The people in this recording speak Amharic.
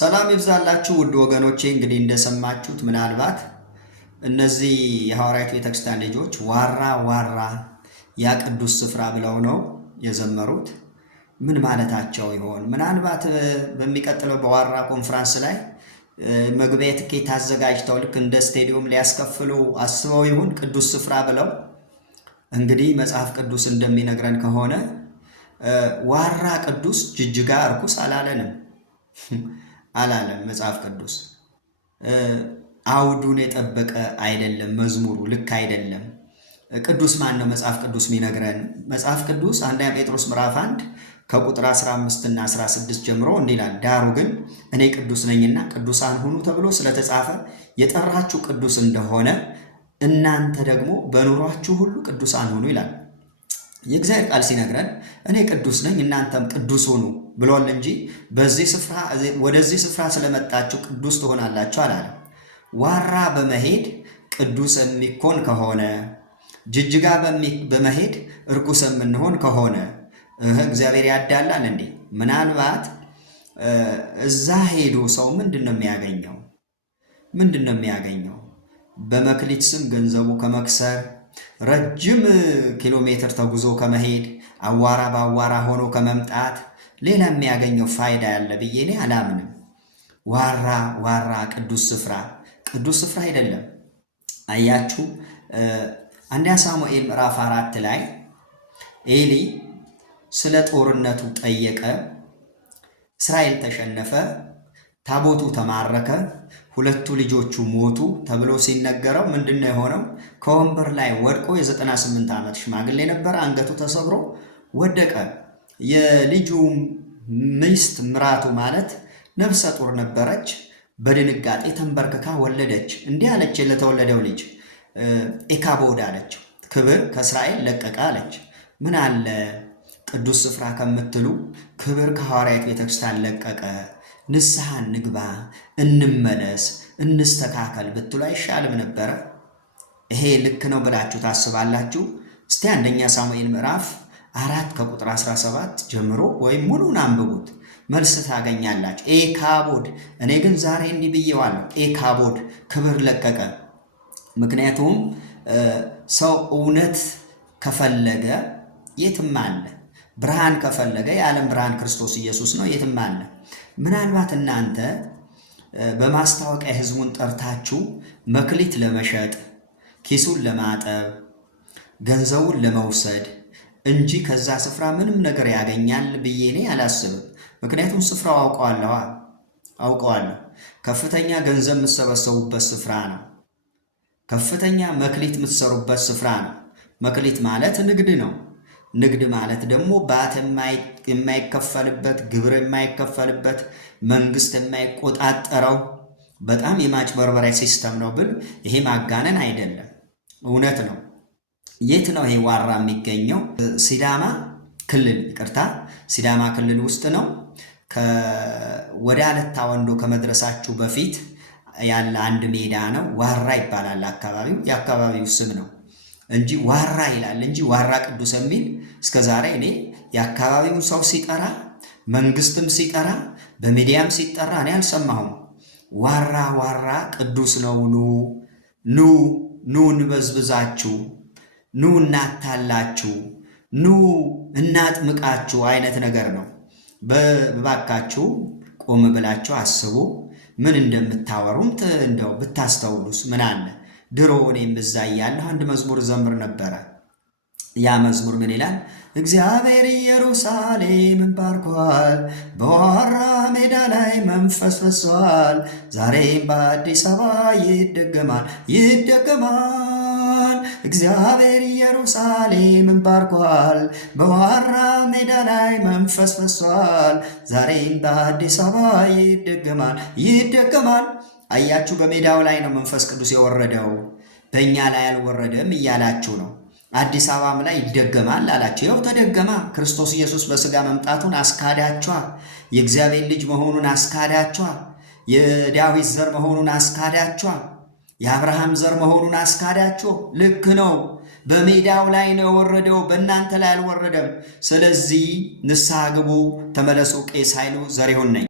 ሰላም ይብዛላችሁ ውድ ወገኖቼ። እንግዲህ እንደሰማችሁት ምናልባት እነዚህ የሐዋርያት ቤተክርስቲያን ልጆች ዋራ ዋራ ያ ቅዱስ ስፍራ ብለው ነው የዘመሩት። ምን ማለታቸው ይሆን? ምናልባት በሚቀጥለው በዋራ ኮንፈረንስ ላይ መግቢያ ትኬት አዘጋጅተው ልክ እንደ ስቴዲየም ሊያስከፍሉ አስበው ይሁን ቅዱስ ስፍራ ብለው። እንግዲህ መጽሐፍ ቅዱስ እንደሚነግረን ከሆነ ዋራ ቅዱስ ጅጅጋ እርኩስ አላለንም አላለም። መጽሐፍ ቅዱስ አውዱን የጠበቀ አይደለም። መዝሙሩ ልክ አይደለም። ቅዱስ ማን ነው? መጽሐፍ ቅዱስ የሚነግረን መጽሐፍ ቅዱስ አንደኛ ጴጥሮስ ምዕራፍ 1 ከቁጥር 15 እና 16 ጀምሮ እንዲህ ይላል፣ ዳሩ ግን እኔ ቅዱስ ነኝና ቅዱሳን ሁኑ ተብሎ ስለተጻፈ የጠራችሁ ቅዱስ እንደሆነ እናንተ ደግሞ በኑሯችሁ ሁሉ ቅዱሳን ሁኑ ይላል። የእግዚአብሔር ቃል ሲነግረን እኔ ቅዱስ ነኝ እናንተም ቅዱስ ሁኑ ብሎል እንጂ ወደዚህ ስፍራ ስለመጣችሁ ቅዱስ ትሆናላችሁ አላለም። ዋራ በመሄድ ቅዱስ የሚኮን ከሆነ ጅጅጋ በመሄድ እርኩስ የምንሆን ከሆነ እግዚአብሔር ያዳላል እንዴ? ምናልባት እዛ ሄዶ ሰው ምንድን ነው የሚያገኘው? በመክሊት ስም ገንዘቡ ከመክሰር ረጅም ኪሎ ሜትር ተጉዞ ከመሄድ አዋራ በአዋራ ሆኖ ከመምጣት ሌላ የሚያገኘው ፋይዳ ያለ ብዬ እኔ አላምንም። ዋራ ቅዱስ ስፍራ አይደለም። አያችሁ፣ አንደኛ ሳሙኤል ምዕራፍ 4 ላይ ኤሊ ስለ ጦርነቱ ጠየቀ። እስራኤል ተሸነፈ፣ ታቦቱ ተማረከ፣ 2 ልጆቹ ሞቱ ተብሎ ሲነገረው ምንድነው የሆነው? ከወንበር ላይ ወድቆ የ98 ዓመት ሽማግሌ ነበር። አንገቱ ተሰብሮ ወደቀ። የልጁ ሚስት ምራቱ ማለት ነፍሰ ጡር ነበረች። በድንጋጤ ተንበርክካ ወለደች። እንዲህ አለች ለተወለደው ልጅ ኢካቦድ አለችው፣ ክብር ከእስራኤል ለቀቀ አለች። ምን አለ ቅዱስ ስፍራ ከምትሉ ክብር ከሐዋርያት ቤተክርስቲያን ለቀቀ፣ ንስሐ እንግባ፣ እንመለስ፣ እንስተካከል ብትሉ አይሻልም ነበረ? ይሄ ልክ ነው ብላችሁ ታስባላችሁ? እስቲ አንደኛ ሳሙኤል ምዕራፍ 4 ከቁጥር 17 ጀምሮ ወይም ሙሉን አንብቡት፣ መልስ ታገኛላችሁ። ኢካቦድ እኔ ግን ዛሬ እንዲህ ብዬዋለሁ፣ ኢካቦድ ክብር ለቀቀ። ምክንያቱም ሰው እውነት ከፈለገ የትም አለ፣ ብርሃን ከፈለገ የዓለም ብርሃን ክርስቶስ ኢየሱስ ነው፣ የትም አለ። ምናልባት እናንተ በማስታወቂያ ህዝቡን ጠርታችሁ መክሊት ለመሸጥ ኪሱን ለማጠብ ገንዘቡን ለመውሰድ እንጂ ከዛ ስፍራ ምንም ነገር ያገኛል ብዬ እኔ አላስብም። ምክንያቱም ስፍራው አውቀዋለሁ። ከፍተኛ ገንዘብ የምትሰበሰቡበት ስፍራ ነው። ከፍተኛ መክሊት የምትሰሩበት ስፍራ ነው። መክሊት ማለት ንግድ ነው። ንግድ ማለት ደግሞ ባት የማይከፈልበት፣ ግብር የማይከፈልበት፣ መንግስት የማይቆጣጠረው በጣም የማጭበርበሪያ ሲስተም ነው ብል ይሄ ማጋነን አይደለም፣ እውነት ነው። የት ነው ይሄ ዋራ የሚገኘው? ሲዳማ ክልል ውስጥ ነው። ወደ አለታ ወንዶ ከመድረሳችሁ በፊት ያለ አንድ ሜዳ ነው። ዋራ ይባላል አካባቢው፣ የአካባቢው ስም ነው እንጂ ዋራ ይላል እንጂ ዋራ ቅዱስ የሚል እስከዛሬ እኔ የአካባቢው ሰው ሲጠራ፣ መንግስትም ሲጠራ፣ በሚዲያም ሲጠራ እኔ አልሰማሁም። ዋራ ቅዱስ ነው፣ ኑ እንበዝብዛችሁ፣ ኑ እናታላችሁ፣ ኑ እናጥምቃችሁ አይነት ነገር ነው። በባካችሁ ቆም ብላችሁ አስቡ። ምን እንደምታወሩም እንደው ብታስተውሉስ ምን አለ። ድሮ እኔም እዛ እያለሁ አንድ መዝሙር ዘምር ነበረ። ያ መዝሙር ምን ይላል? እግዚአብሔር ኢየሩሳሌምን ባርኳል፣ በዋራ ሜዳ ላይ መንፈስ ፈሷል፣ ዛሬም በአዲስ አበባ ይደገማል። እግዚአብሔር ኢየሩሳሌምን ባርኳል፣ በዋራ ሜዳ ላይ መንፈስ ፈሷል፣ ዛሬም በአዲስ አበባ ይደገማል። አያችሁ፣ በሜዳው ላይ ነው መንፈስ ቅዱስ የወረደው፣ በእኛ ላይ አልወረደም እያላችሁ ነው። አዲስ አበባም ላይ ይደገማል አላችሁ። ይኸው ተደገማ። ክርስቶስ ኢየሱስ በሥጋ መምጣቱን አስካዳችኋል። የእግዚአብሔር ልጅ መሆኑን አስካዳችኋል። የዳዊት ዘር መሆኑን አስካዳችኋል። የአብርሃም ዘር መሆኑን አስካዳችሁ። ልክ ነው። በሜዳው ላይ ነው የወረደው፣ በእናንተ ላይ አልወረደም። ስለዚህ ንስሐ ግቡ፣ ተመለሱ። ቄስ ኃይሉ ዘሪሁን ነኝ።